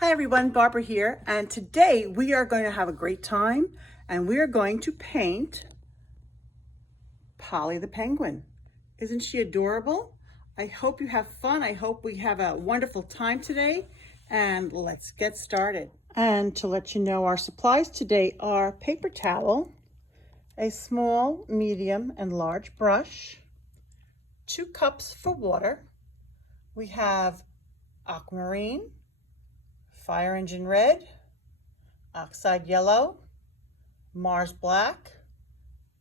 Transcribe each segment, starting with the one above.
Hi everyone, Barbara here, and today we are going to have a great time and we are going to paint Polly the penguin. Isn't she adorable? I hope you have fun. I hope we have a wonderful time today, and let's get started. And to let you know, our supplies today are paper towel, a small, medium, and large brush, 2 cups for water. We have aquamarine, fire engine red, oxide yellow, Mars black,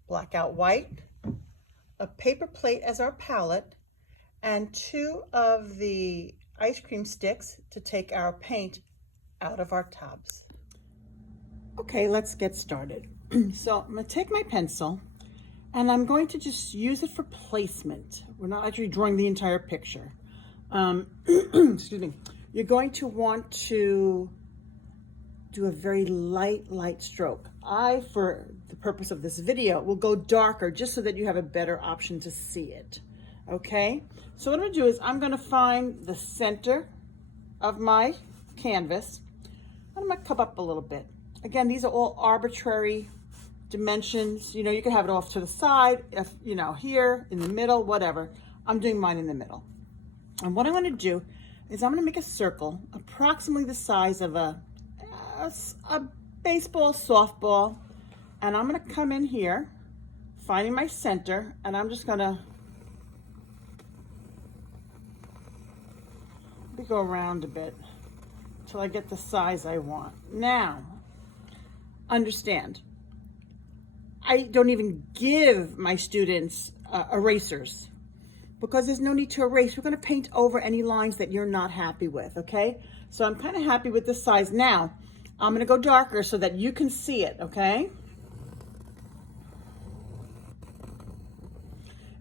blackout white, a paper plate as our palette, and 2 of the ice cream sticks to take our paint out of our tubs. Okay, let's get started. So I'm going to take my pencil and I'm going to just use it for placement. We're not actually drawing the entire picture. Excuse me. You're going to want to do a very light stroke. I, for the purpose of this video, will go darker just so that you have a better option to see it. Okay? So what I'm going to do is I'm going to find the center of my canvas. I'm going to come up a little bit. Again, these are all arbitrary dimensions. You know, you can have it off to the side, if, you know, here, in the middle, whatever. I'm doing mine in the middle. And what I'm going to do is I'm going to make a circle approximately the size of a baseball, softball, and I'm going to come in here, finding my center, and I'm just going to go around a bit until I get the size I want. Now, understand, I don't even give my students erasers, because there's no need to erase. We're going to paint over any lines that you're not happy with, okay? So I'm kind of happy with this size. Now, I'm going to go darker so that you can see it, okay?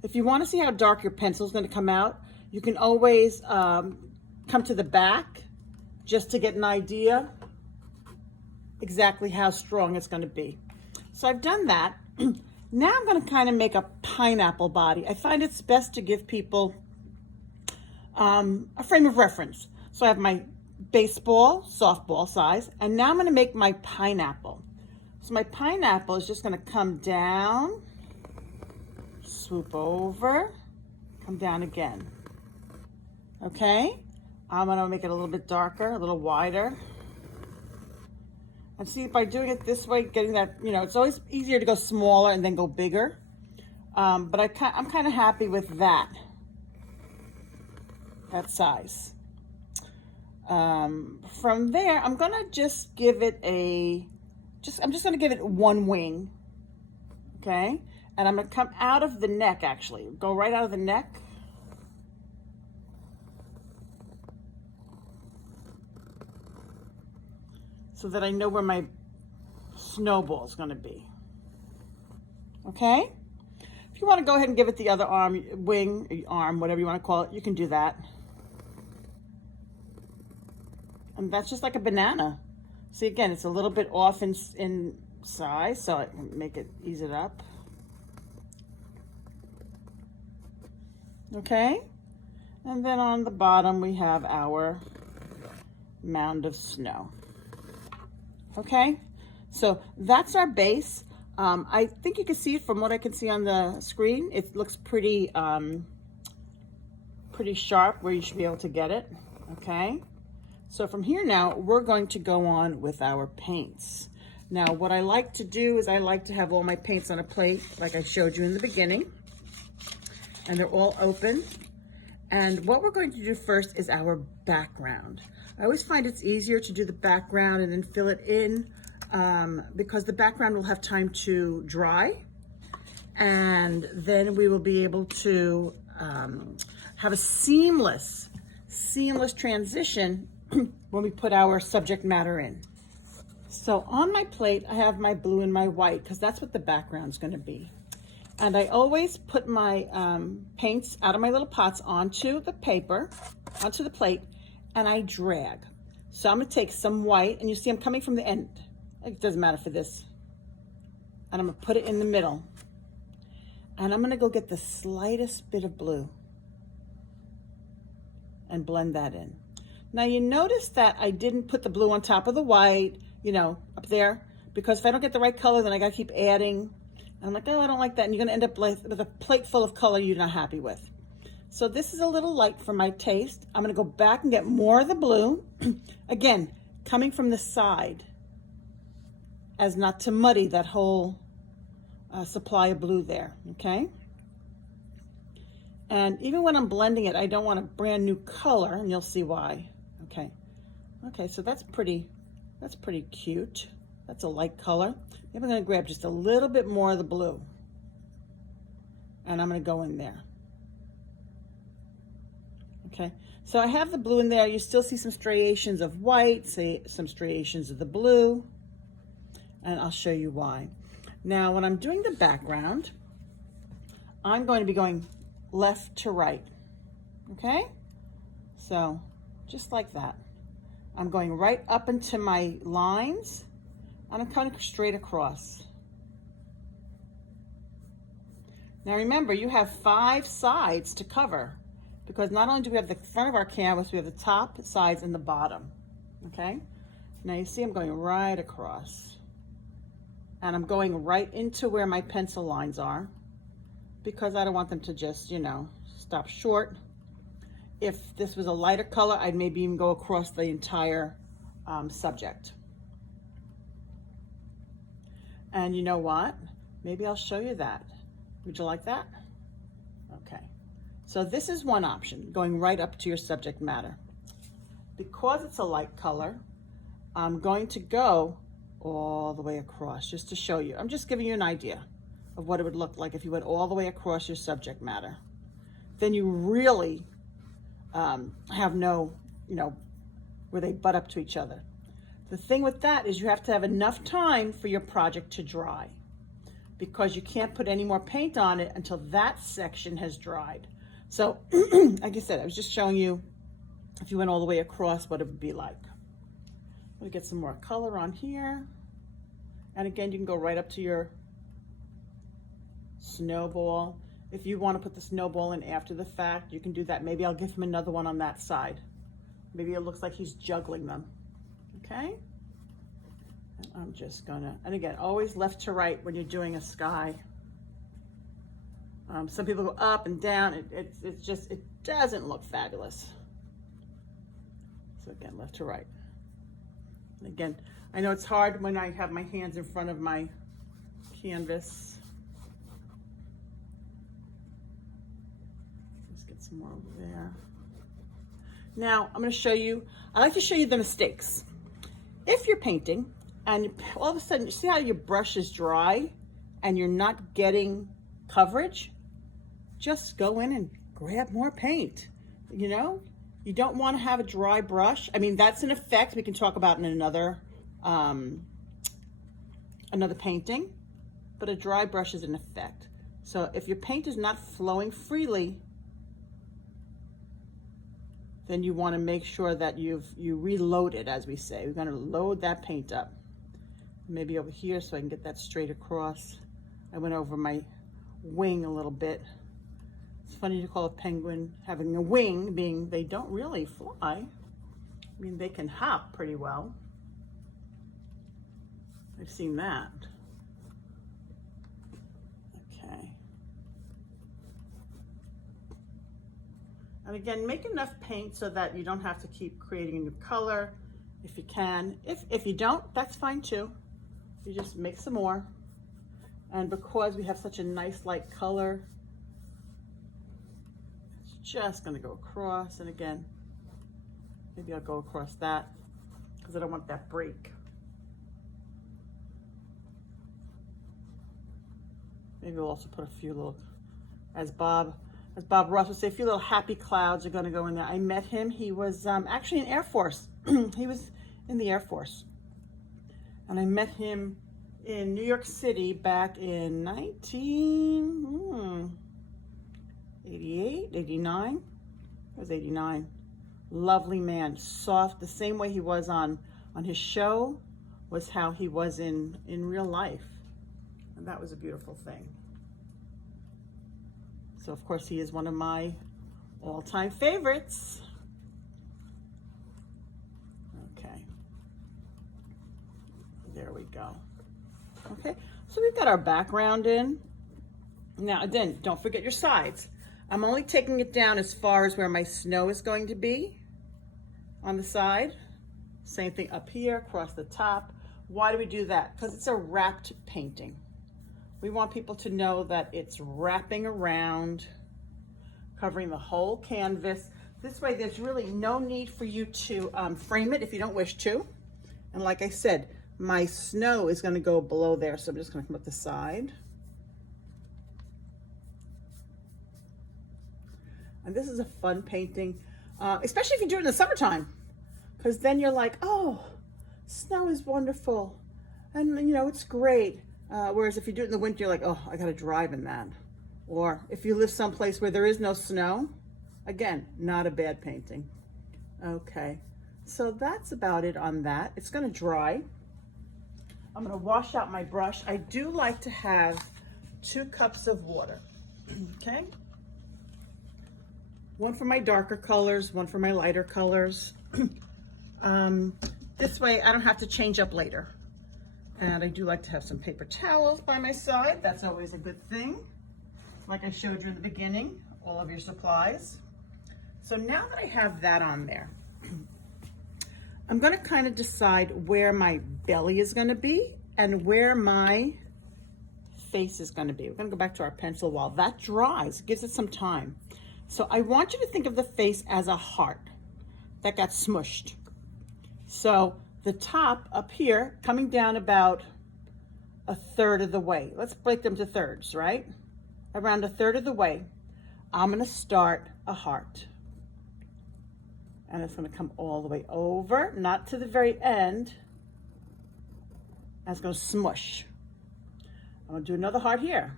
If you want to see how dark your pencil is going to come out, you can always come to the back just to get an idea exactly how strong it's going to be. So I've done that. Now I'm going to kind of make a pineapple body. I find it's best to give people a frame of reference. So I have my baseball, softball size, and now I'm going to make my pineapple. So my pineapple is just going to come down, swoop over, come down again. Okay? I'm going to make it a little bit darker, a little wider. And see, by doing it this way, getting that, you know, it's always easier to go smaller and then go bigger. But I'm kind of happy with that size. From there, I'm going to just give it I'm just going to give it one wing. Okay? And I'm going to come out of the neck, actually. Go right out of the neck. So that I know where my snowball is going to be. Okay? If you want to go ahead and give it the other arm, wing, arm, whatever you want to call it, you can do that. And that's just like a banana. See, again, it's a little bit off in size, so I can ease it up. Okay? And then on the bottom, we have our mound of snow. Okay, so that's our base. I think you can see it from what I can see on the screen. It looks pretty sharp where you should be able to get it. Okay, so from here now, we're going to go on with our paints. Now, what I like to do is I like to have all my paints on a plate, like I showed you in the beginning, and they're all open. And what we're going to do first is our background. I always find it's easier to do the background and then fill it in because the background will have time to dry, and then we will be able to have a seamless transition when we put our subject matter in. So on my plate, I have my blue and my white because that's what the background's going to be. And I always put my paints out of my little pots onto the paper, onto the plate, and I drag. So I'm going to take some white, and you see I'm coming from the end. It doesn't matter for this. And I'm going to put it in the middle. And I'm going to go get the slightest bit of blue and blend that in. Now you notice that I didn't put the blue on top of the white, you know, up there, because if I don't get the right color, then I gotta keep adding. And I'm like, oh, I don't like that. And you're gonna end up with a plate full of color you're not happy with. So this is a little light for my taste. I'm gonna go back and get more of the blue. Again, coming from the side, as not to muddy that whole supply of blue there, okay? And even when I'm blending it, I don't want a brand new color, and you'll see why. Okay, okay, so that's pretty cute. That's a light color. Maybe I'm gonna grab just a little bit more of the blue, and I'm gonna go in there. Okay, so I have the blue in there. You still see some striations of white, see some striations of the blue, and I'll show you why. Now, when I'm doing the background, I'm going to be going left to right, okay? So, just like that. I'm going right up into my lines, and I'm coming straight across. Now remember, you have 5 sides to cover, because not only do we have the front of our canvas, we have the top, sides, and the bottom, okay? Now you see I'm going right across. And I'm going right into where my pencil lines are, because I don't want them to just, you know, stop short. If this was a lighter color, I'd maybe even go across the entire subject. And you know what? Maybe I'll show you that. Would you like that? Okay. So this is one option, going right up to your subject matter. Because it's a light color, I'm going to go all the way across just to show you. I'm just giving you an idea of what it would look like if you went all the way across your subject matter. Then you really have no, you know, where they butt up to each other. The thing with that is you have to have enough time for your project to dry, because you can't put any more paint on it until that section has dried. So, like I said, I was just showing you if you went all the way across what it would be like. We'll get some more color on here. And again, you can go right up to your snowball. If you want to put the snowball in after the fact, you can do that. Maybe I'll give him another one on that side. Maybe it looks like he's juggling them. Okay? And I'm just gonna, and again, always left to right when you're doing a sky. Some people go up and down. It's just, it doesn't look fabulous. So again, left to right. And again, I know it's hard when I have my hands in front of my canvas. Let's get some more over there. Now, I'm going to show you, I like to show you the mistakes. If you're painting and all of a sudden, you see how your brush is dry and you're not getting coverage, just go in and grab more paint, you know? You don't want to have a dry brush. I mean, that's an effect we can talk about in another painting, but a dry brush is an effect. So if your paint is not flowing freely, then you want to make sure that you reload it, as we say. We're going to load that paint up. Maybe over here so I can get that straight across. I went over my wing a little bit. It's funny to call a penguin having a wing, being they don't really fly. I mean, they can hop pretty well. I've seen that. Okay. And again, make enough paint so that you don't have to keep creating a new color if you can. If you don't, that's fine too. You just make some more. And because we have such a nice light color, it's just gonna go across. And again, maybe I'll go across that because I don't want that break. Maybe we'll also put a few little, as Bob Ross would say, a few little happy clouds are gonna go in there. I met him, he was actually in Air Force. He was in the Air Force. And I met him in New York City back in 88, 89. It was 89. Lovely man, soft, the same way he was on his show was how he was in real life. And that was a beautiful thing. So of course he is one of my all-time favorites. Okay. There we go. Okay, so we've got our background in. Now, again, don't forget your sides. I'm only taking it down as far as where my snow is going to be on the side. Same thing up here, across the top. Why do we do that? Because it's a wrapped painting. We want people to know that it's wrapping around, covering the whole canvas. This way, there's really no need for you to frame it if you don't wish to. And like I said, my snow is going to go below there, so I'm just going to come up the side. And this is a fun painting, especially if you do it in the summertime, because then you're like, oh, snow is wonderful, and you know, it's great. Whereas if you do it in the winter, you're like, oh, I got to drive in that. Or if you live someplace where there is no snow, again, not a bad painting. Okay, so that's about it on that. It's going to dry. I'm going to wash out my brush. I do like to have 2 cups of water. Okay. One for my darker colors, one for my lighter colors. This way I don't have to change up later. And I do like to have some paper towels by my side. That's always a good thing. Like I showed you in the beginning, all of your supplies. So now that I have that on there, I'm gonna kind of decide where my belly is gonna be and where my face is gonna be. We're gonna go back to our pencil while that dries. It gives it some time. So I want you to think of the face as a heart that got smushed. So the top up here, coming down about 1/3 of the way. Let's break them to thirds, right? Around 1/3 of the way, I'm gonna start a heart. And it's gonna come all the way over, not to the very end. And it's gonna smush. I'm gonna do another heart here.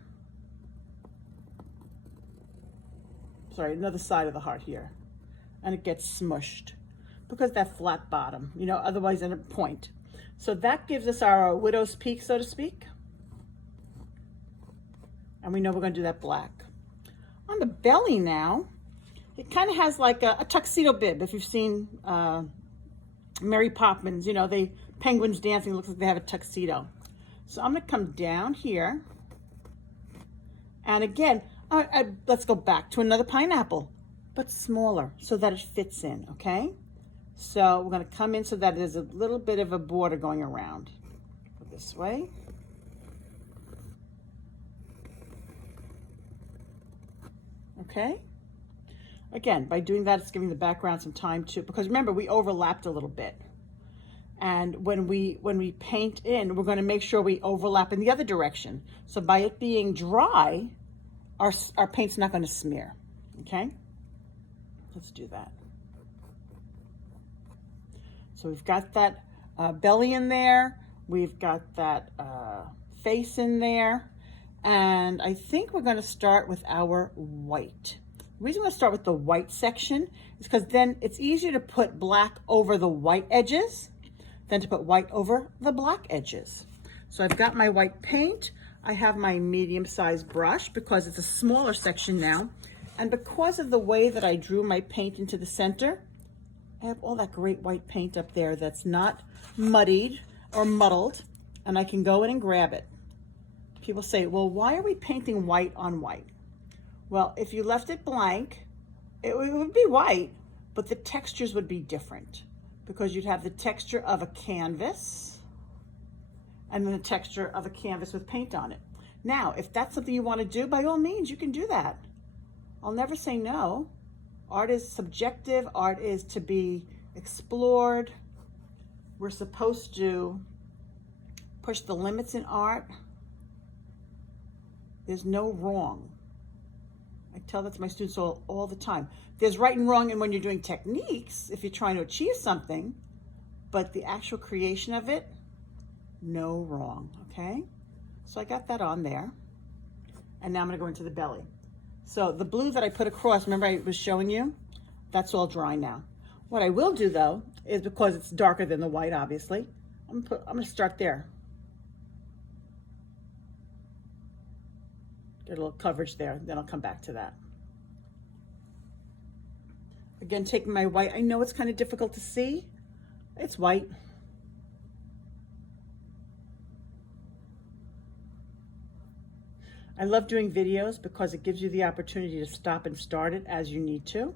Sorry, another side of the heart here. And it gets smushed because that flat bottom, you know, otherwise in a point. So that gives us our widow's peak, so to speak. And we know we're gonna do that black. On the belly now, it kind of has like a tuxedo bib. If you've seen Mary Poppins, you know, penguins dancing, looks like they have a tuxedo. So I'm gonna come down here. And again, let's go back to another pineapple, but smaller so that it fits in, okay? So we're gonna come in so that there's a little bit of a border going around. Go this way. Okay? Again, by doing that, it's giving the background some time too, because remember, we overlapped a little bit. And when we paint in, we're gonna make sure we overlap in the other direction. So by it being dry, our paint's not gonna smear, okay? Let's do that. So we've got that belly in there. We've got that face in there. And I think we're gonna start with our white. The reason we're gonna start with the white section is because then it's easier to put black over the white edges than to put white over the black edges. So I've got my white paint. I have my medium-sized brush because it's a smaller section now. And because of the way that I drew my paint into the center, I have all that great white paint up there that's not muddied or muddled, and I can go in and grab it. People say, well, why are we painting white on white? Well, if you left it blank, it would be white, but the textures would be different because you'd have the texture of a canvas and then the texture of a canvas with paint on it. Now, if that's something you want to do, by all means, you can do that. I'll never say no. Art is subjective. Art is to be explored. We're supposed to push the limits in art. There's no wrong. I tell that to my students all the time. There's right and wrong in when you're doing techniques, if you're trying to achieve something, but the actual creation of it, no wrong, okay? So I got that on there. And now I'm gonna go into the belly. So the blue that I put across, remember I was showing you? That's all dry now. What I will do though, is because it's darker than the white, obviously, I'm gonna start there. Get a little coverage there, then I'll come back to that. Again, taking my white, I know it's kind of difficult to see, It's white. I love doing videos because it gives you the opportunity to stop and start it as you need to.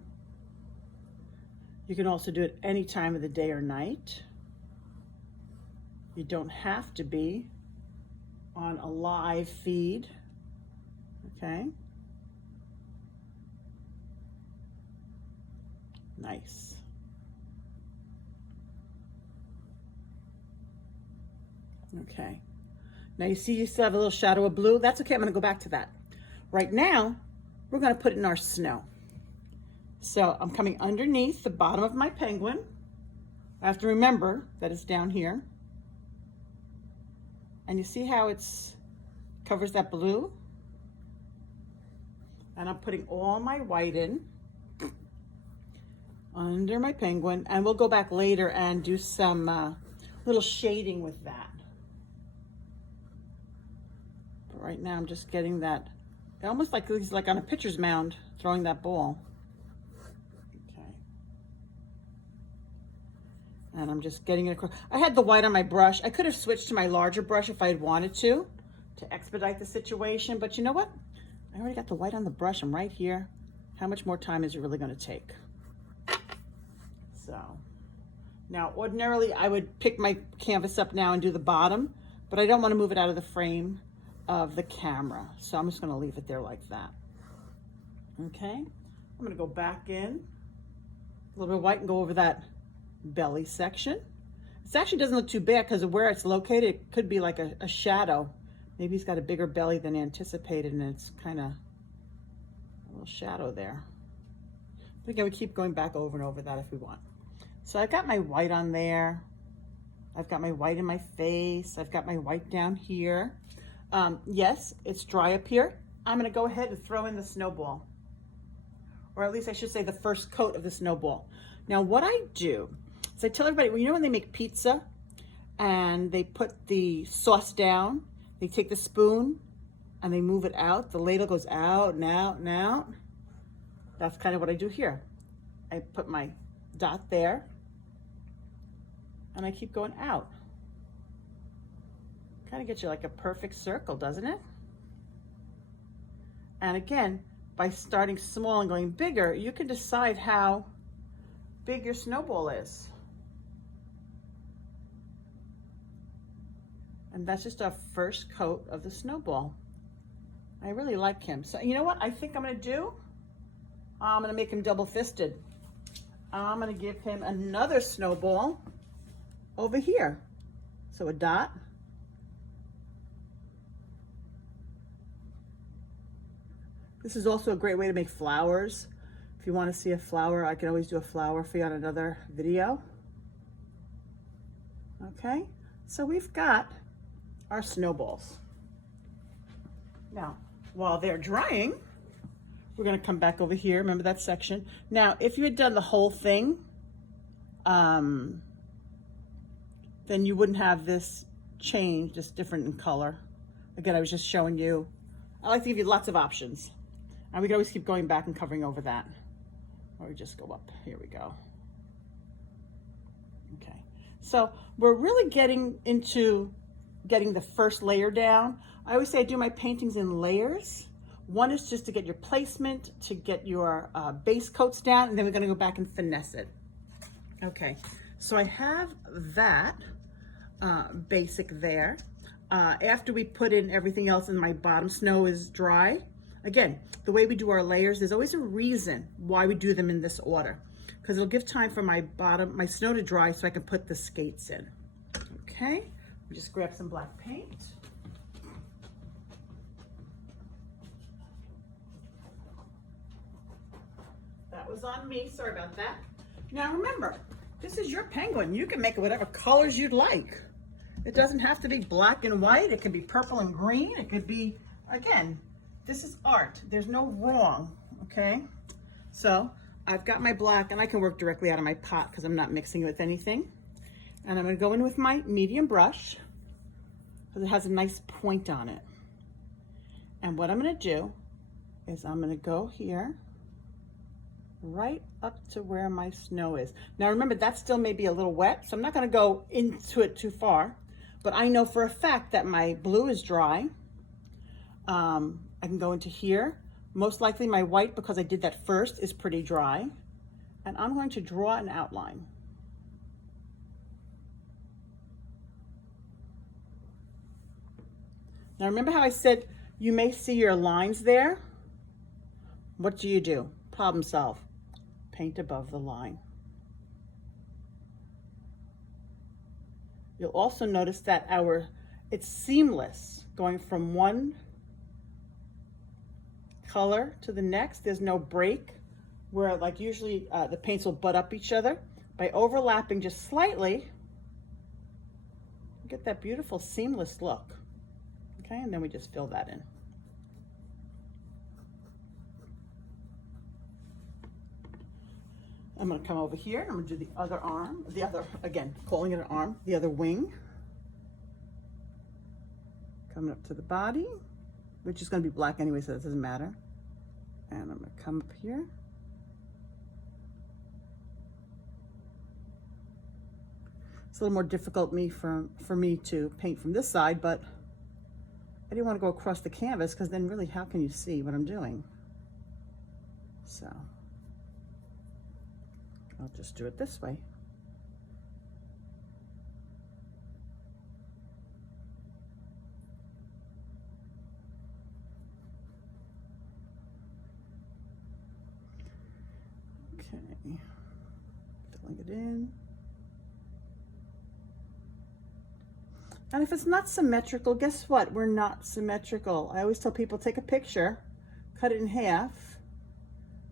You can also do it any time of the day or night. You don't have to be on a live feed, okay? Nice. Okay. Now you see you still have a little shadow of blue. That's okay, I'm gonna go back to that. Right now, we're gonna put it in our snow. So I'm coming underneath the bottom of my penguin. I have to remember that it's down here. And you see how it's covers that blue? And I'm putting all my white in under my penguin, and we'll go back later and do some little shading with that. But right now I'm just getting that, almost like he's like on a pitcher's mound throwing that ball. Okay. And I'm just getting it across. I had the white on my brush. I could have switched to my larger brush if I had wanted to expedite the situation, but you know what? I already got the white on the brush. I'm right here. How much more time is it really going to take? So now ordinarily I would pick my canvas up now and do the bottom, but I don't want to move it out of the frame of the camera. So I'm just going to leave it there like that. Okay. I'm going to go back in a little bit of white and go over that belly section. This actually doesn't look too bad because of where it's located. It could be like a shadow. Maybe he's got a bigger belly than anticipated and it's kind of a little shadow there. But again, we keep going back over and over that if we want. So I've got my white on there. I've got my white in my face. I've got my white down here. Yes, it's dry up here. I'm gonna go ahead and throw in the snowball. Or at least I should say the first coat of the snowball. Now what I do is I tell everybody, well, you know when they make pizza and they put the sauce down, they take the spoon and they move it out. The ladle goes out and out and out. That's kind of what I do here. I put my dot there and I keep going out. Kind of gets you like a perfect circle, doesn't it? And again, by starting small and going bigger, you can decide how big your snowball is. And that's just our first coat of the snowball. I really like him. So you know what I think I'm gonna do? I'm gonna make him double-fisted. I'm gonna give him another snowball over here. So a dot. This is also a great way to make flowers. If you want to see a flower, I can always do a flower for you on another video. Okay, so we've got our snowballs. Now, while they're drying, we're going to come back over here. Remember that section? Now, if you had done the whole thing, then you wouldn't have this change, just different in color. Again, I was just showing you. I like to give you lots of options. And we can always keep going back and covering over that. Or we just go up. Here we go. Okay. So we're really getting into getting the first layer down. I always say I do my paintings in layers. One is just to get your placement, to get your base coats down, and then we're gonna go back and finesse it. Okay, so I have that basic there. After we put in everything else and my bottom snow is dry, again, the way we do our layers, there's always a reason why we do them in this order, because it'll give time for my snow to dry so I can put the skates in. Okay, just grab some black paint. That was on me, sorry about that. Now remember, this is your penguin. You can make it whatever colors you'd like. It doesn't have to be black and white. It can be purple and green. It could be, again, this is art. There's no wrong, okay? So I've got my black and I can work directly out of my pot because I'm not mixing it with anything. And I'm gonna go in with my medium brush because it has a nice point on it. And what I'm gonna do is I'm gonna go here right up to where my snow is. Now remember, that still may be a little wet, so I'm not going to go into it too far, but I know for a fact that my blue is dry. I can go into here. Most likely my white, because I did that first, is pretty dry. And I'm going to draw an outline. Now remember how I said you may see your lines there? What do? Problem solve. Paint above the line. You'll also notice that it's seamless, going from one color to the next. There's no break where like usually the paints will butt up each other. By overlapping just slightly, you get that beautiful seamless look. Okay, and then we just fill that in. I'm going to come over here. I'm going to do the other arm, again, calling it an arm, the other wing. Coming up to the body, which is going to be black anyway, so it doesn't matter. And I'm going to come up here. It's a little more difficult for me to paint from this side, but I didn't want to go across the canvas because then really how can you see what I'm doing? So I'll just do it this way. Okay, filling it in. And if it's not symmetrical, guess what? We're not symmetrical. I always tell people, take a picture, cut it in half,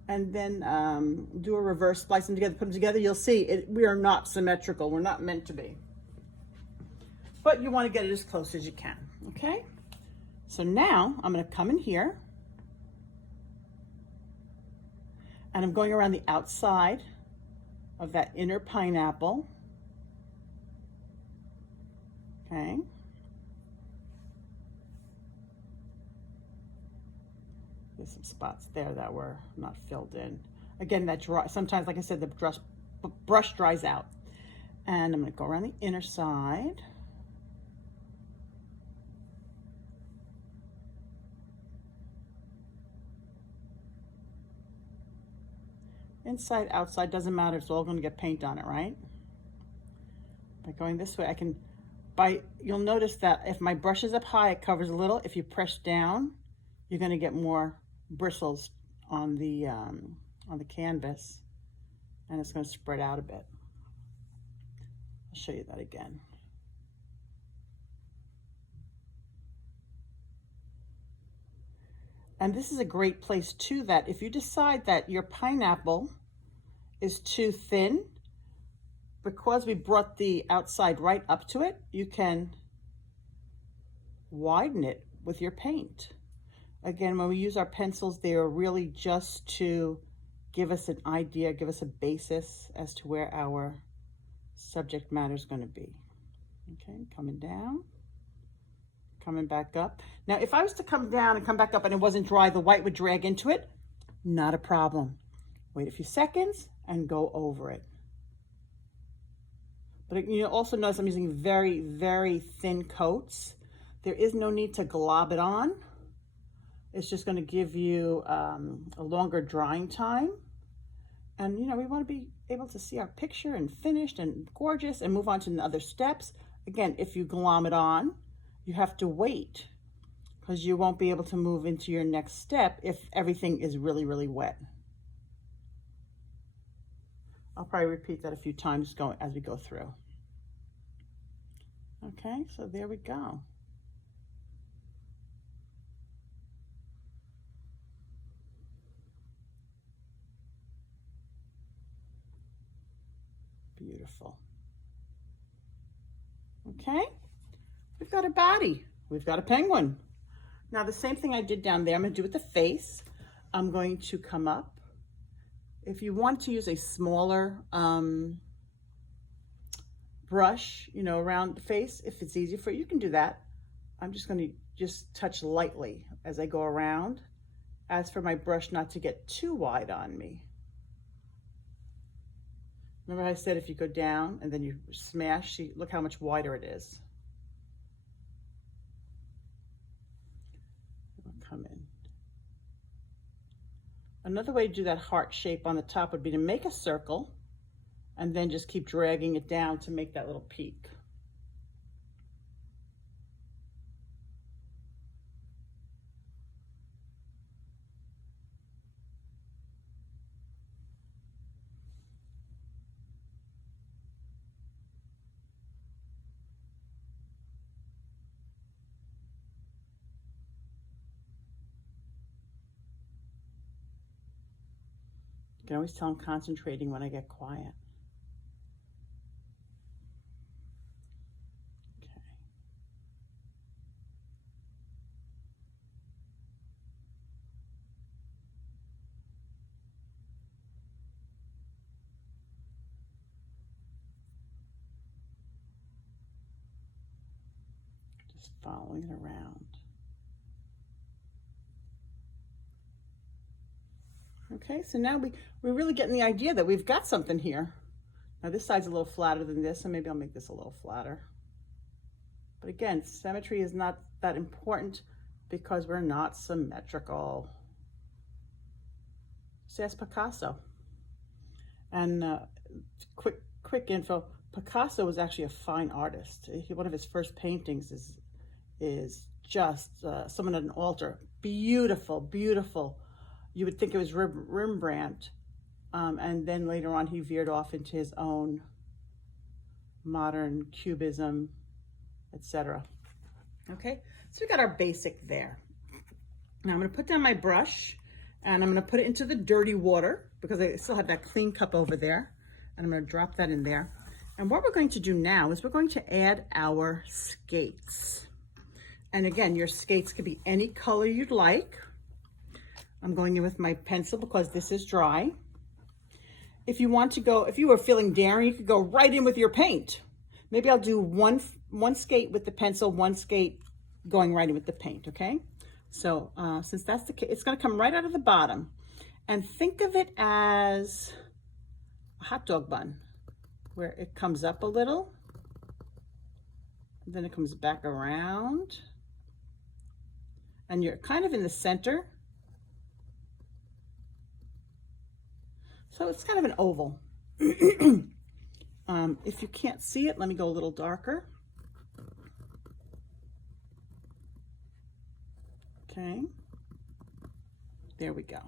and then do a reverse, splice them together, put them together. You'll see we are not symmetrical. We're not meant to be. But you want to get it as close as you can, okay? So now I'm going to come in here, and I'm going around the outside of that inner pineapple. Okay. There's some spots there that were not filled in. Again, sometimes, like I said, the brush dries out. And I'm going to go around the inner side. Inside, outside, doesn't matter. It's all going to get paint on it, right? By going this way, you'll notice that if my brush is up high, it covers a little. If you press down, you're going to get more bristles on the canvas, and it's going to spread out a bit. I'll show you that again. And this is a great place too, that if you decide that your pineapple is too thin, because we brought the outside right up to it, you can widen it with your paint. Again, when we use our pencils, they are really just to give us an idea, give us a basis as to where our subject matter is going to be. Okay, coming down, coming back up. Now, if I was to come down and come back up and it wasn't dry, the white would drag into it. Not a problem. Wait a few seconds and go over it. But you also notice I'm using very, very thin coats. There is no need to glob it on. It's just going to give you a longer drying time. And we want to be able to see our picture and finished and gorgeous and move on to the other steps. Again, if you glom it on, you have to wait because you won't be able to move into your next step if everything is really, really wet. I'll probably repeat that a few times as we go through. Okay, so there we go. Beautiful. Okay, we've got a body. We've got a penguin. Now the same thing I did down there, I'm going to do with the face. I'm going to come up. If you want to use a smaller brush, around the face, if it's easier for you, you can do that. I'm just going to touch lightly as I go around. As for my brush, not to get too wide on me. Remember I said if you go down and then you smash, see, look how much wider it is. It'll come in. Another way to do that heart shape on the top would be to make a circle and then just keep dragging it down to make that little peak. You can always tell I'm concentrating when I get quiet. Okay. Just following it around. Okay, so now we're really getting the idea that we've got something here. Now this side's a little flatter than this, so maybe I'll make this a little flatter. But again, symmetry is not that important because we're not symmetrical. So that's Picasso. And quick info, Picasso was actually a fine artist. One of his first paintings is just someone at an altar. Beautiful, beautiful. You would think it was Rembrandt, and then later on he veered off into his own modern cubism, etc. Okay, so we got our basic there. Now I'm going to put down my brush and I'm going to put it into the dirty water because I still have that clean cup over there, and I'm going to drop that in there. And what we're going to do now is we're going to add our skates. And again, your skates could be any color you'd like. I'm going in with my pencil because this is dry. If you want to go, if you were feeling daring, you could go right in with your paint. Maybe I'll do one skate with the pencil, one skate going right in with the paint, okay? So since that's the case, it's gonna come right out of the bottom. And think of it as a hot dog bun, where it comes up a little, then it comes back around, and you're kind of in the center. So it's kind of an oval. If you can't see it, let me go a little darker. Okay, there we go.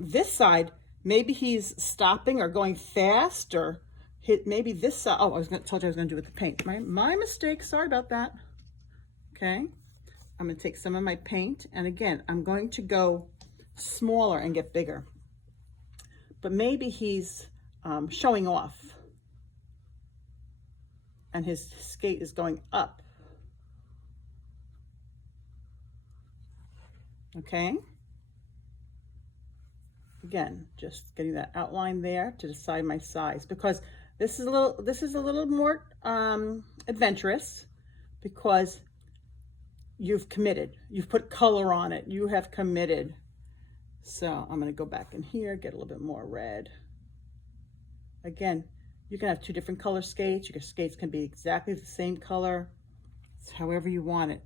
This side, maybe he's stopping or going fast, or maybe this side. Oh, told you I was gonna do it with the paint. My mistake, sorry about that. Okay, I'm gonna take some of my paint, and again, I'm going to go smaller and get bigger. But maybe he's showing off and his skate is going up. Okay. Again, just getting that outline there to decide my size, because this is a little more adventurous, because you've committed. You've put color on it. You have committed. So I'm going to go back in here, get a little bit more red. Again, you can have two different color skates. Your skates can be exactly the same color. It's however you want it.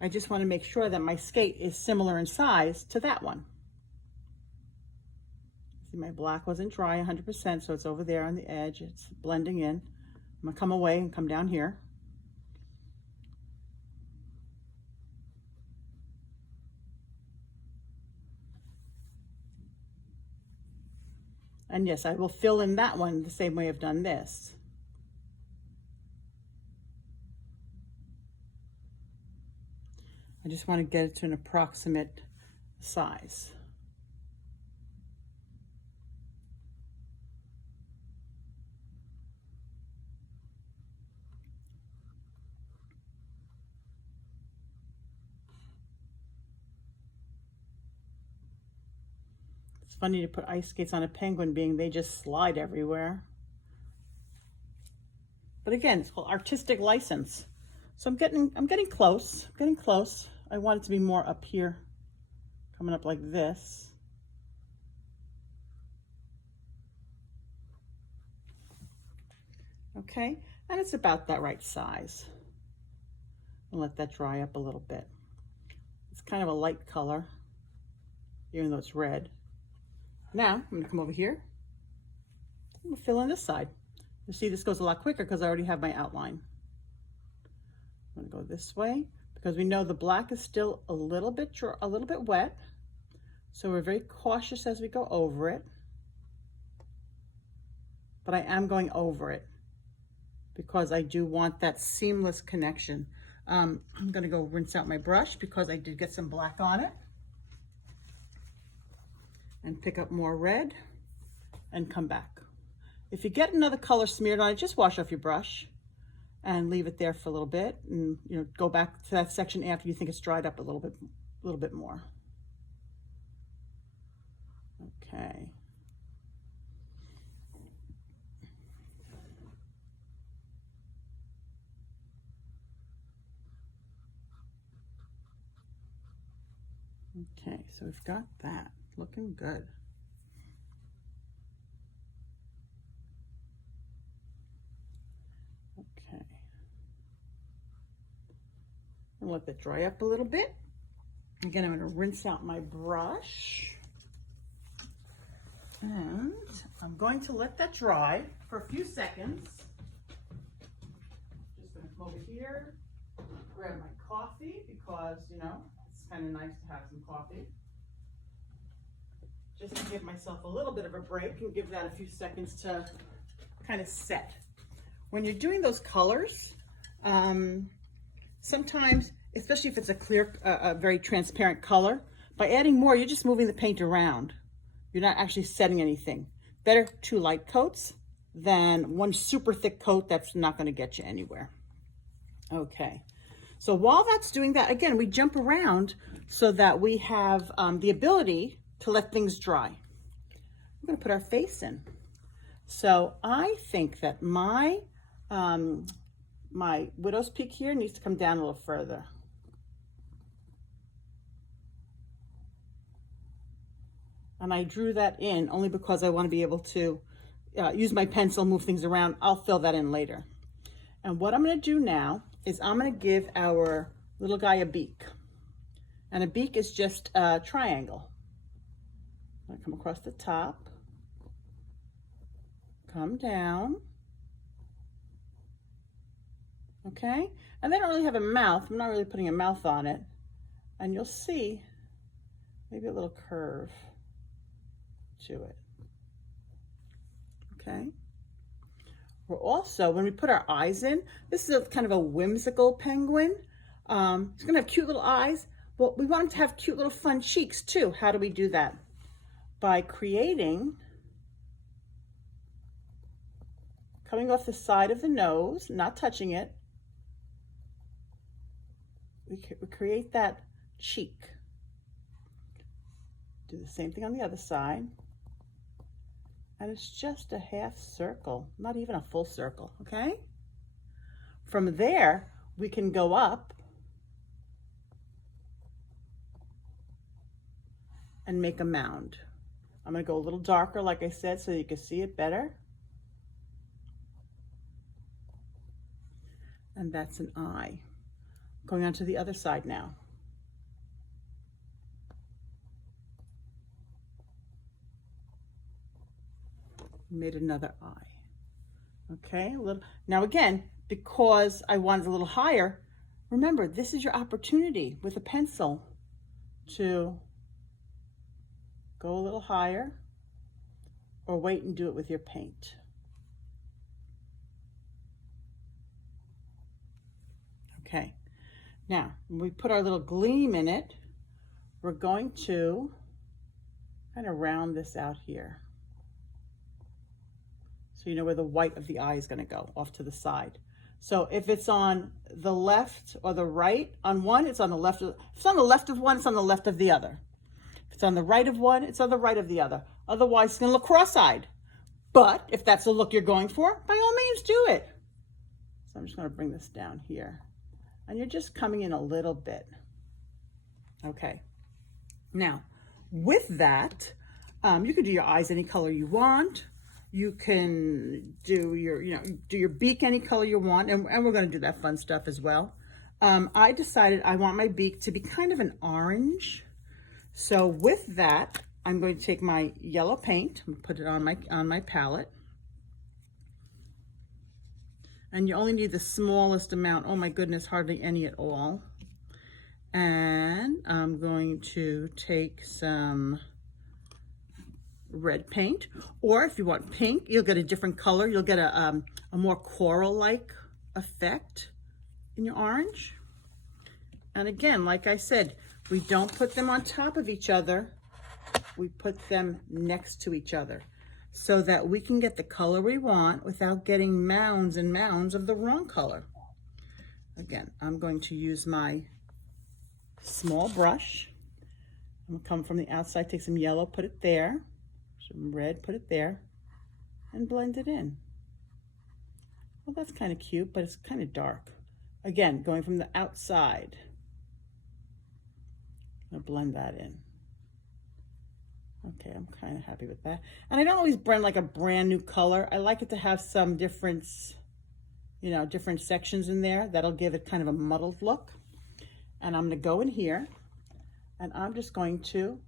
I just want to make sure that my skate is similar in size to that one. See, my black wasn't dry 100%, so it's over there on the edge. It's blending in. I'm going to come away and come down here. And yes, I will fill in that one the same way I've done this. I just want to get it to an approximate size. It's funny to put ice skates on a penguin, being they just slide everywhere. But again, it's called artistic license. So I'm getting close. I want it to be more up here, coming up like this. okay? And it's about that right size. And let that dry up a little bit. It's kind of a light color, even though it's red. Now, I'm gonna come over here. I'm gonna fill in this side. You see this goes a lot quicker because I already have my outline. I'm gonna go this way because we know the black is still a little bit wet. So we're very cautious as we go over it. But I am going over it because I do want that seamless connection. I'm gonna go rinse out my brush because I did get some black on it. And pick up more red and come back. If you get another color smeared on it, just wash off your brush and leave it there for a little bit, and go back to that section after you think it's dried up a little bit more. Okay. Okay, so we've got that looking good. Okay. And let that dry up a little bit. Again, I'm going to rinse out my brush. And I'm going to let that dry for a few seconds. Just going to come over here, grab my coffee because, it's kind of nice to have some coffee. Just to give myself a little bit of a break and give that a few seconds to kind of set. When you're doing those colors, sometimes, especially if it's a clear, very transparent color, by adding more, you're just moving the paint around. You're not actually setting anything. Better 2 light coats than 1 super thick coat that's not going to get you anywhere. Okay, so while that's doing that, again, we jump around so that we have the ability to let things dry. We're going to put our face in. So I think that my widow's peak here needs to come down a little further. And I drew that in only because I want to be able to use my pencil, move things around. I'll fill that in later. And what I'm going to do now is I'm going to give our little guy a beak. And a beak is just a triangle. I'm going to come across the top, come down, okay? And they don't really have a mouth. I'm not really putting a mouth on it. And you'll see maybe a little curve to it, okay? We're also, when we put our eyes in, this is a kind of a whimsical penguin. It's gonna have cute little eyes, but we want him to have cute little fun cheeks too. How do we do that? By creating, coming off the side of the nose, not touching it, we create that cheek. Do the same thing on the other side. And it's just a half circle, not even a full circle, okay? From there, we can go up and make a mound. I'm gonna go a little darker, like I said, so you can see it better. And that's an eye. Going on to the other side now. Made another eye. Okay, a little. Now again, because I wanted a little higher, remember, this is your opportunity with a pencil to go a little higher or wait and do it with your paint. Okay, now when we put our little gleam in it, we're going to kind of round this out here. So you know where the white of the eye is going to go, off to the side. So if it's on the left or the right on one, it's on the left. If it's on the left of one, it's on the left of the other. If it's on the right of one, it's on the right of the other. Otherwise, it's going to look cross-eyed. But if that's the look you're going for, by all means, do it. So I'm just going to bring this down here. And you're just coming in a little bit. Okay. Now, with that, you can do your eyes any color you want. You can do your, do your beak any color you want, and we're going to do that fun stuff as well. I decided I want my beak to be kind of an orange. So with that, I'm going to take my yellow paint and put it on my palette. And you only need the smallest amount. Oh my goodness, hardly any at all. And I'm going to take some red paint, or if you want pink, you'll get a different color. You'll get a more coral-like effect in your orange. And again, like I said, we don't put them on top of each other. We put them next to each other so that we can get the color we want without getting mounds and mounds of the wrong color. Again, I'm going to use my small brush. I'm gonna come from the outside, take some yellow, put it there, some red, put it there, and blend it in. Well, that's kind of cute, but it's kind of dark. Again, going from the outside, I'm gonna blend that in. Okay, I'm kind of happy with that. And I don't always blend like a brand new color. I like it to have some difference, different sections in there. That'll give it kind of a muddled look. And I'm going to go in here, and I'm just going to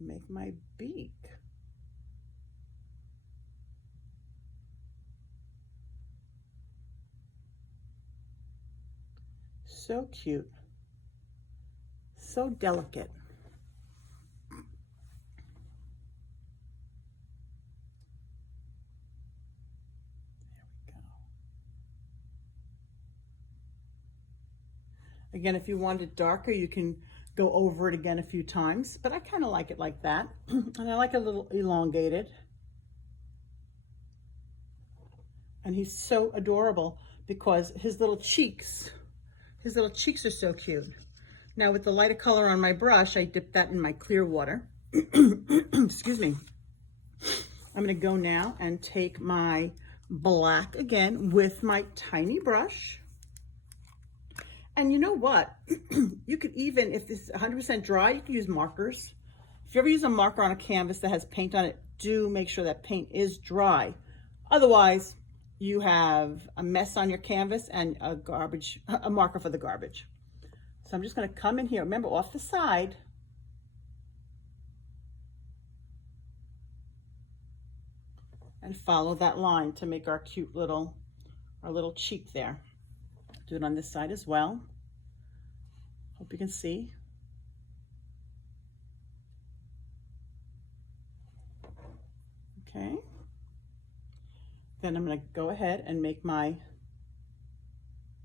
make my beak. So cute. So delicate. Again, if you want it darker, you can go over it again a few times, but I kind of like it like that. And I like it a little elongated. And he's so adorable because his little cheeks are so cute. Now with the lighter color on my brush, I dipped that in my clear water. Excuse me. I'm going to go now and take my black again with my tiny brush. And you know what? You could even, if this is 100% dry, you can use markers. If you ever use a marker on a canvas that has paint on it, do make sure that paint is dry. Otherwise, you have a mess on your canvas and a marker for the garbage. So I'm just going to come in here, remember, off the side. And follow that line to make our cute little cheek there. Do it on this side as well. Hope you can see. Okay. Then I'm going to go ahead and make my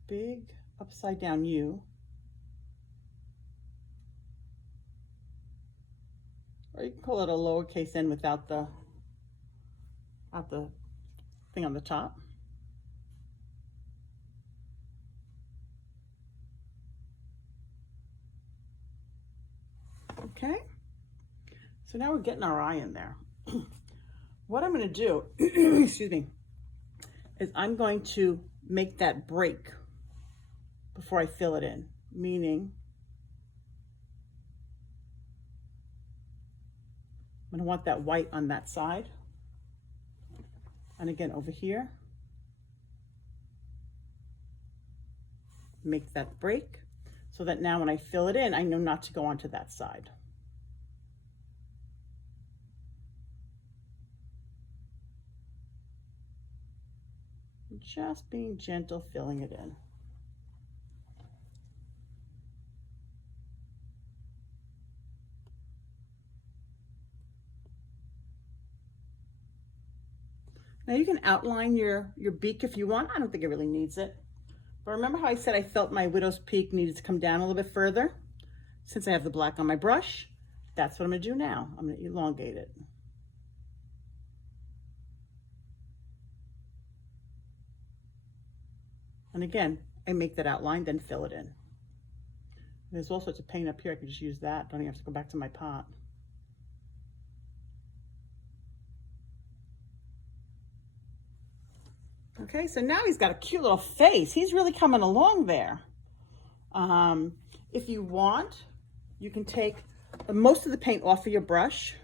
big upside down U. Or you can call it a lowercase n without the thing on the top. Okay, so now we're getting our eye in there. What I'm going to do, excuse me, is I'm going to make that break before I fill it in, meaning I'm going to want that white on that side. And again, over here, make that break so that now when I fill it in, I know not to go onto that side. Just being gentle, filling it in. Now you can outline your beak if you want. I don't think it really needs it. But remember how I said I felt my widow's peak needed to come down a little bit further? Since I have the black on my brush, that's what I'm going to do now. I'm going to elongate it. And again, I make that outline, then fill it in. There's all sorts of paint up here. I can just use that. Don't even have to go back to my pot. Okay, so now he's got a cute little face. He's really coming along there. If you want, you can take most of the paint off of your brush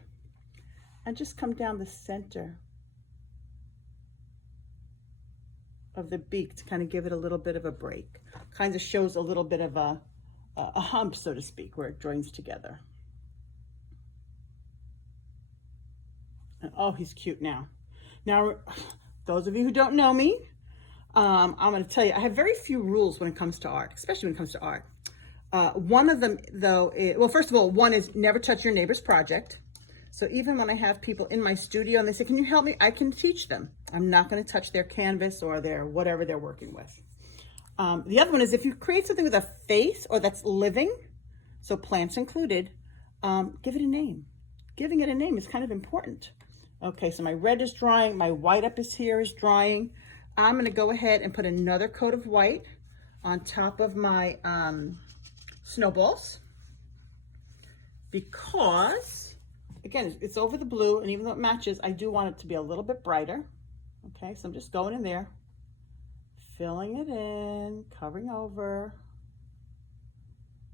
and just come down the center of the beak to kind of give it a little bit of a break. Kind of shows a little bit of a hump, so to speak, where it joins together. And, oh, he's cute now. Now, those of you who don't know me, I'm going to tell you, I have very few rules when it comes to art, especially when it comes to art. One of them, though, well, first of all, one is never touch your neighbor's project. So even when I have people in my studio and they say, can you help me? I can teach them. I'm not going to touch their canvas or their whatever they're working with. The other one is if you create something with a face or that's living, so plants included, give it a name. Giving it a name is kind of important. Okay, so my red is drying. My white up here is drying. I'm going to go ahead and put another coat of white on top of my snowballs because, again, it's over the blue, and even though it matches, I do want it to be a little bit brighter. Okay, so I'm just going in there, filling it in, covering over,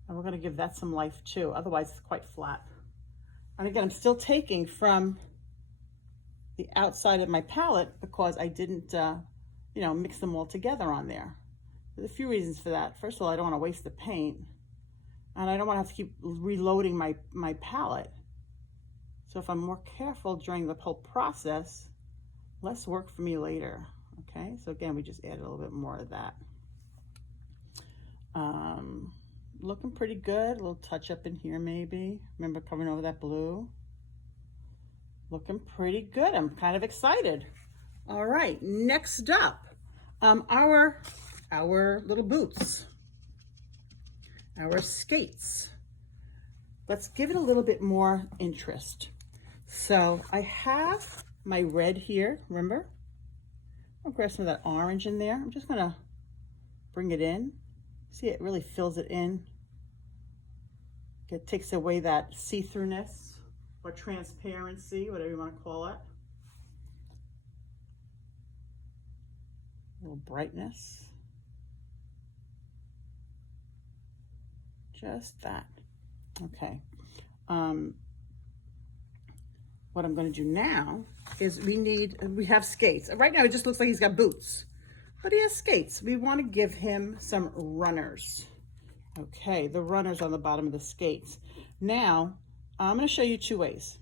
and we're going to give that some life too. Otherwise, it's quite flat. And again, I'm still taking from the outside of my palette because I didn't, mix them all together on there. There's a few reasons for that. First of all, I don't want to waste the paint, and I don't want to have to keep reloading my palette. So if I'm more careful during the whole process, less work for me later. Okay, so again, we just added a little bit more of that. Looking pretty good. A little touch up in here maybe. Remember covering over that blue? Looking pretty good. I'm kind of excited. All right, next up, our little boots, our skates. Let's give it a little bit more interest. So I have my red here, remember? I'll grab some of that orange in there. I'm just gonna bring it in. See, it really fills it in. It takes away that see-throughness or transparency, whatever you want to call it. A little brightness. Just that. Okay. What I'm going to do now is we have skates. Right now it just looks like he's got boots, but he has skates. We want to give him some runners. Okay, the runners on the bottom of the skates. Now, I'm going to show you two ways.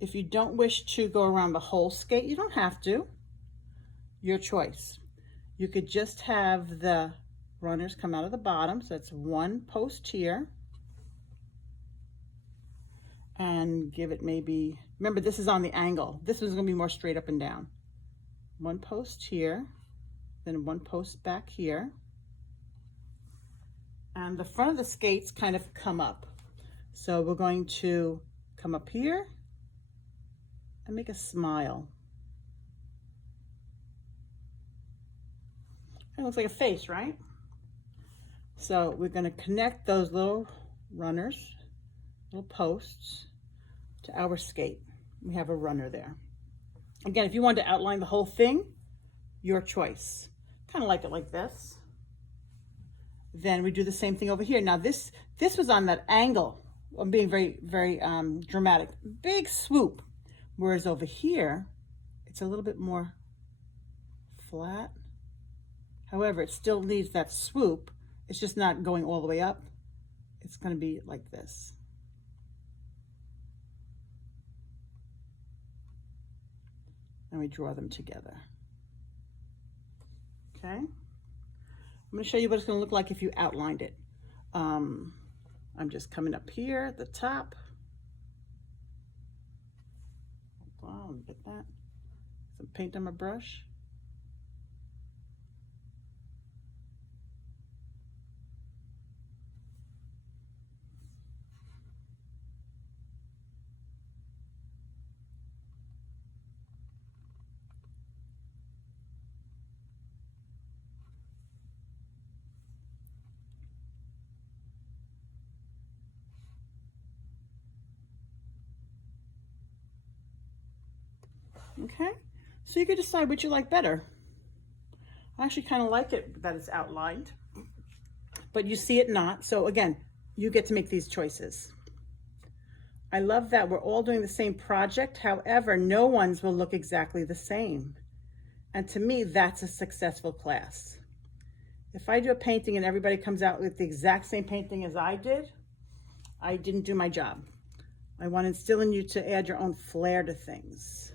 If you don't wish to go around the whole skate, you don't have to. Your choice. You could just have the runners come out of the bottom. So that's one post here. And give it maybe, remember this is on the angle. This is going to be more straight up and down. One post here, then one post back here. And the front of the skates kind of come up. So we're going to come up here and make a smile. It looks like a face, right? So we're going to connect those little runners, little posts, to our skate. We have a runner there. Again, if you want to outline the whole thing, your choice. Kind of like it like this. Then we do the same thing over here. Now this was on that angle. I'm being very, very dramatic. Big swoop. Whereas over here, it's a little bit more flat. However, it still needs that swoop. It's just not going all the way up. It's going to be like this. And we draw them together. Okay? I'm going to show you what it's going to look like if you outlined it. I'm just coming up here at the top. Wow, look at that. Some paint on my brush. Okay, so you could decide what you like better. I actually kind of like it that it's outlined, but you see it not. So again, you get to make these choices. I love that we're all doing the same project. However, no one's will look exactly the same. And to me, that's a successful class. If I do a painting and everybody comes out with the exact same painting as I didn't do my job. I want to instill in you to add your own flair to things.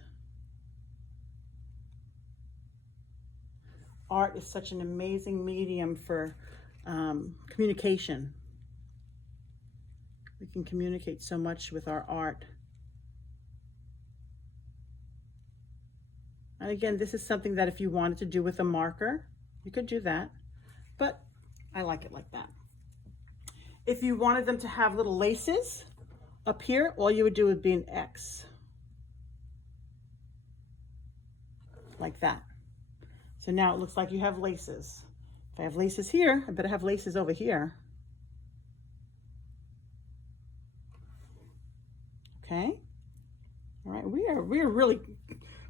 Art is such an amazing medium for communication. We can communicate so much with our art. And again, this is something that if you wanted to do with a marker, you could do that, but I like it like that. If you wanted them to have little laces up here, all you would do would be an X. Like that. So now it looks like you have laces. If I have laces here, I better have laces over here. Okay. All right, we're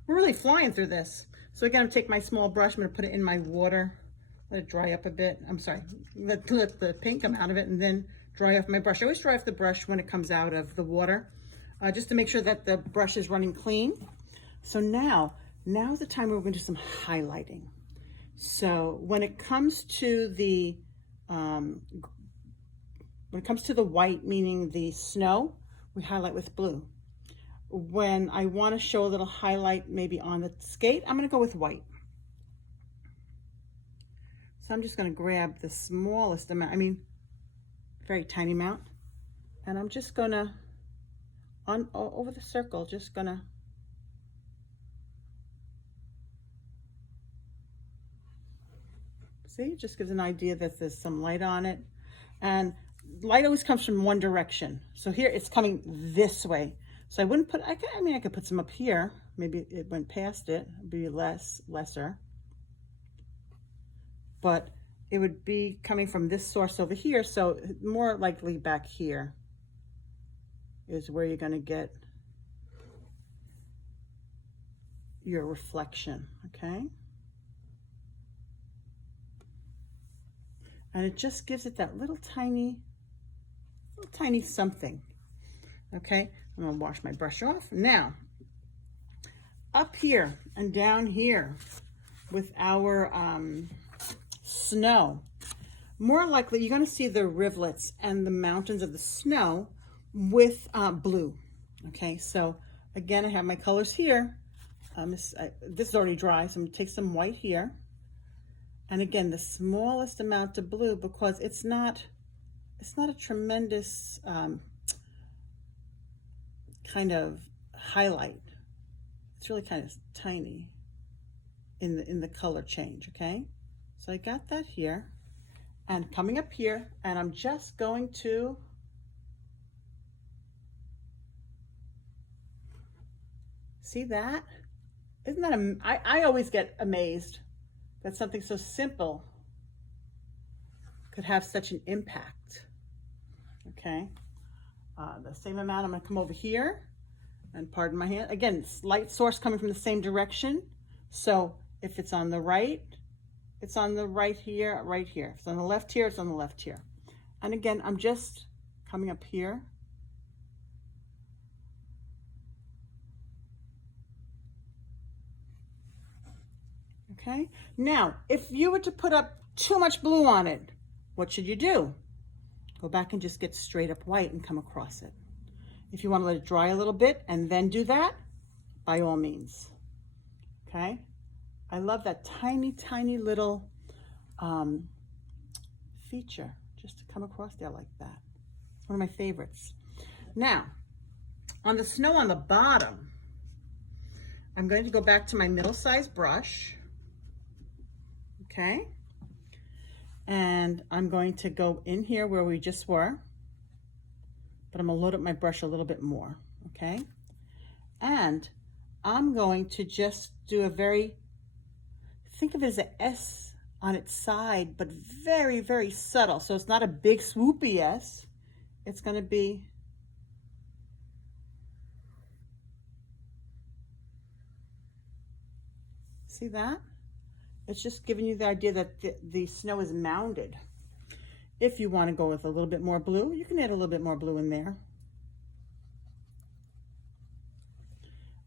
really flying through this. So again, I'm gonna take my small brush, I'm gonna put it in my water, let it dry up a bit. I'm sorry, let the paint come out of it and then dry off my brush. I always dry off the brush when it comes out of the water, just to make sure that the brush is running clean. So now's the time where we're gonna do some highlighting. So when it comes to the white, meaning the snow, we highlight with blue. When I want to show a little highlight maybe on the skate, I'm going to go with white. So I'm just going to grab the smallest amount, very tiny amount, and I'm just going to, over the circle, just going to see, it just gives an idea that there's some light on it. And light always comes from one direction. So here it's coming this way. So I wouldn't put, I could put some up here. Maybe it went past it, it'd be lesser. But it would be coming from this source over here. So more likely back here is where you're gonna get your reflection, okay? And it just gives it that little tiny something, okay? I'm gonna wash my brush off. Now, up here and down here with our snow, more likely you're gonna see the rivulets and the mountains of the snow with blue, okay? So again, I have my colors here. This is already dry, so I'm gonna take some white here. And again, the smallest amount of blue, because it's not a tremendous kind of highlight. It's really kind of tiny in the color change, okay? So I got that here, and coming up here, and I'm just going to see that? Isn't that I always get amazed that something so simple could have such an impact, okay? The same amount, I'm gonna come over here, and pardon my hand. Again, light source coming from the same direction. So if it's on the right, it's on the right here, right here. If it's on the left here, it's on the left here. And again, I'm just coming up here. Okay, now, if you were to put up too much blue on it, what should you do? Go back and just get straight up white and come across it. If you want to let it dry a little bit and then do that, by all means, okay? I love that tiny, tiny little feature, just to come across there like that. It's one of my favorites. Now, on the snow on the bottom, I'm going to go back to my middle-sized brush, okay? And I'm going to go in here where we just were, but I'm gonna load up my brush a little bit more, okay? And I'm going to just do a think of it as an S on its side, but very, very subtle. So it's not a big swoopy S. It's gonna be see that? It's just giving you the idea that the snow is mounded. If you want to go with a little bit more blue, you can add a little bit more blue in there.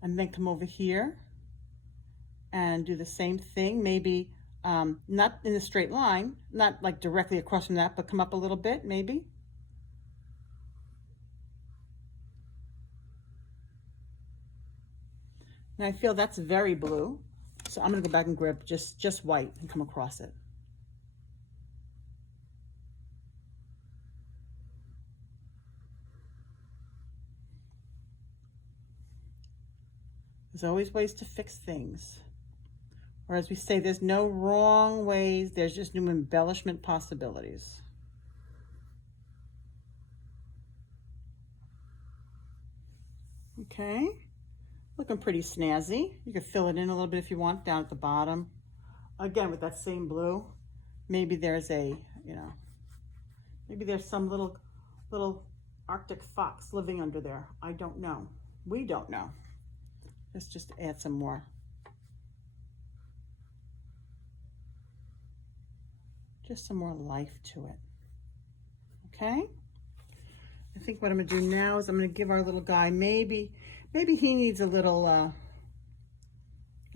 And then come over here and do the same thing, maybe not in a straight line, not like directly across from that, but come up a little bit, maybe. And I feel that's very blue, so I'm gonna go back and grab just white and come across it. There's always ways to fix things. Or as we say, there's no wrong ways, there's just new embellishment possibilities. Okay, looking pretty snazzy. You can fill it in a little bit if you want down at the bottom. Again, with that same blue, maybe there's a, maybe there's some little Arctic fox living under there. I don't know. We don't know. Let's just add some more. Just some more life to it. Okay? I think what I'm gonna do now is I'm gonna give our little guy, maybe he needs a little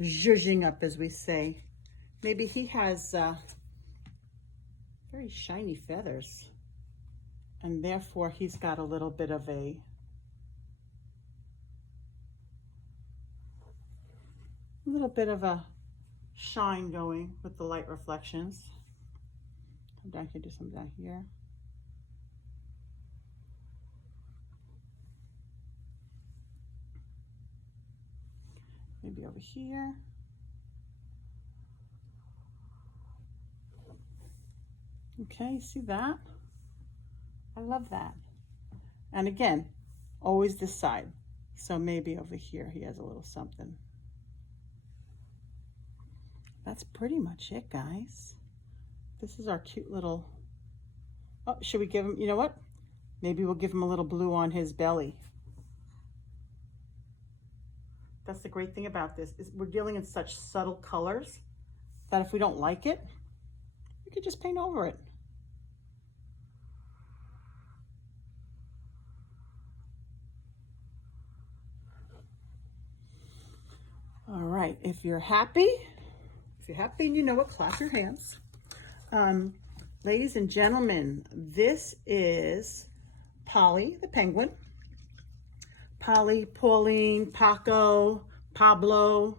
zhuzhing up, as we say. Maybe he has very shiny feathers, and therefore he's got a little bit of a shine going with the light reflections. Come down here, do some down here. Maybe over here. Okay, see that? I love that. And again, always this side. So maybe over here he has a little something. That's pretty much it, guys. This is our cute little, oh, should we give him, you know what? Maybe we'll give him a little blue on his belly. That's the great thing about this, is we're dealing in such subtle colors that if we don't like it, we could just paint over it. All right, if you're happy and you know what, clap your hands. Ladies and gentlemen, this is Polly the penguin. Polly, Pauline, Paco, Pablo,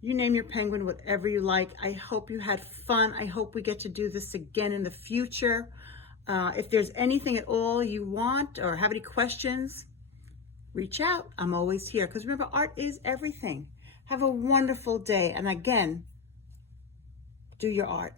you name your penguin whatever you like. I hope you had fun. I hope we get to do this again in the future. If there's anything at all you want or have any questions, reach out. I'm always here, because remember, art is everything. Have a wonderful day. And again, do your art.